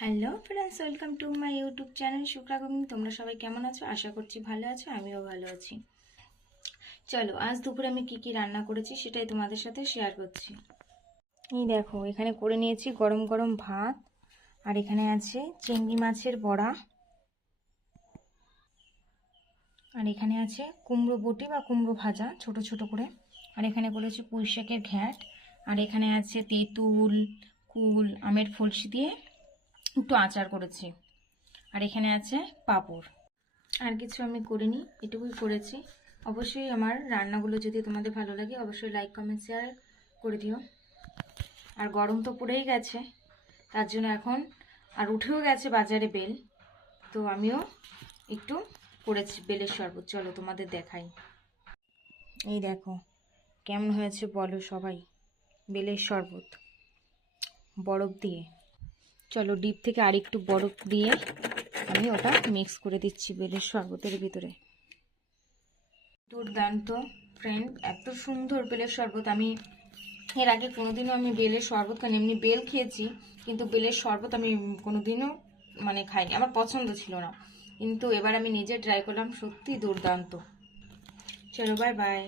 Hello friends, welcome to my YouTube channel Shukra cooking. তোমরা সবাই কেমন আছো? আশা করছি ভালো আছো, আমিও ভালো আছি। চলো, আজ দুপুরে আমি কি কি রান্না করেছি সেটাই তোমাদের সাথে শেয়ার করছি। এই দেখো, এখানে করে নিয়েছি গরম গরম ভাত, আর এখানে আছে চিংড়ি মাছের বড়া, আর এখানে আছে কুমড়ো বটি বা কুমড়ো ভাজা ছোট ছোট করে, আর এখানে করেছি পুঁই শাকের ঘ্যাঁট, আর এখানে আছে তেঁতুল, কুল, আমের ফলসি দিয়ে একটু আচার করেছি, আর এখানে আছে পাঁপড়। আর কিছু আমি করিনি, এটুকুই করেছি। অবশ্যই আমার রান্নাগুলো যদি তোমাদের ভালো লাগে অবশ্যই লাইক কমেন্ট শেয়ার করে দিও। আর গরম তো পড়েই গেছে, তার জন্য এখন আর উঠেও গেছে বাজারে বেল, তো আমিও একটু করেছি বেলের শরবত। চলো তোমাদের দেখাই। এই দেখো কেমন হয়েছে বলো সবাই, বেলের শরবত বরফ দিয়ে। চলো ডিপ থেকে আর একটু বরফ দিয়ে আমি ওটা মিক্স করে দিচ্ছি বেলের শরবতের ভিতরে। দুর্দান্ত ফ্রেন্ড, এত সুন্দর বেলের শরবত। আমি এর আগে কোনোদিনও আমি বেলের শরবত খাইনি, এমনি বেল খেয়েছি কিন্তু বেলের শরবত আমি কোনোদিনও খাইনি, আমার পছন্দ ছিল না, কিন্তু এবার আমি নিজে ট্রাই করলাম, সত্যি দুর্দান্ত। চলো বাই বাই।